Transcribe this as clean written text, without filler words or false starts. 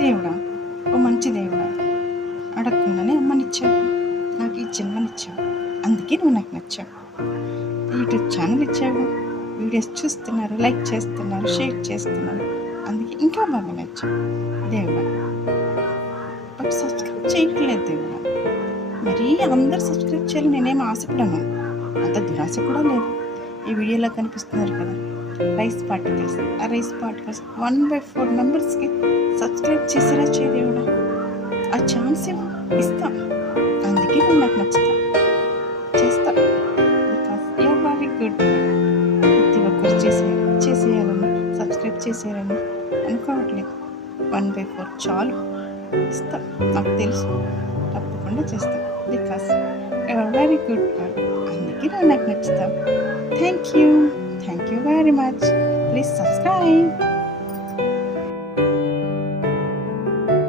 దేవుడా, ఓ మంచి దేవుడా, అడగకుండానే అమ్మనిచ్చావు, నాకు ఈ జన్మనిచ్చావు. అందుకే నువ్వు నాకు నచ్చావు. యూట్యూబ్ ఛానల్ ఇచ్చావు, వీడియోస్ చూస్తున్నారు, లైక్ చేస్తున్నారు, షేర్ చేస్తున్నారు. అందుకే ఇంకా బాగా నచ్చావు దేవుడా. బట్ సబ్స్క్రైబ్ చేయట్లేదు దేవుడా. మరీ అందరు సబ్స్క్రైబ్ చేయాలి నేనేం ఆశపడను, అంత దురాశ కూడా లేదు. ఈ వీడియోలో కనిపిస్తున్నారు కదా రైస్ పార్టికల్స్, ఆ రైస్ పార్టికల్స్ 1/4 మెంబర్స్కి సబ్స్క్రైబ్ చేసేలా చేయ దేవుడా. ఆ ఛాన్స్ ఇస్తా, అందుకే నువ్వు నాకు నచ్చుతా, చేస్తా. Because you're very good. ప్రతి ఒక్కరు చేసేయాలని సబ్స్క్రైబ్ చేసేయాలని అనుకోవట్లేదు. 1/4 చాలు, ఇస్తా. నాకు తెలుసు తప్పకుండా చేస్తా. Because you're very good god. అందుకే నువ్వు నాకు నచ్చుతావు. Thank you very much. Please subscribe.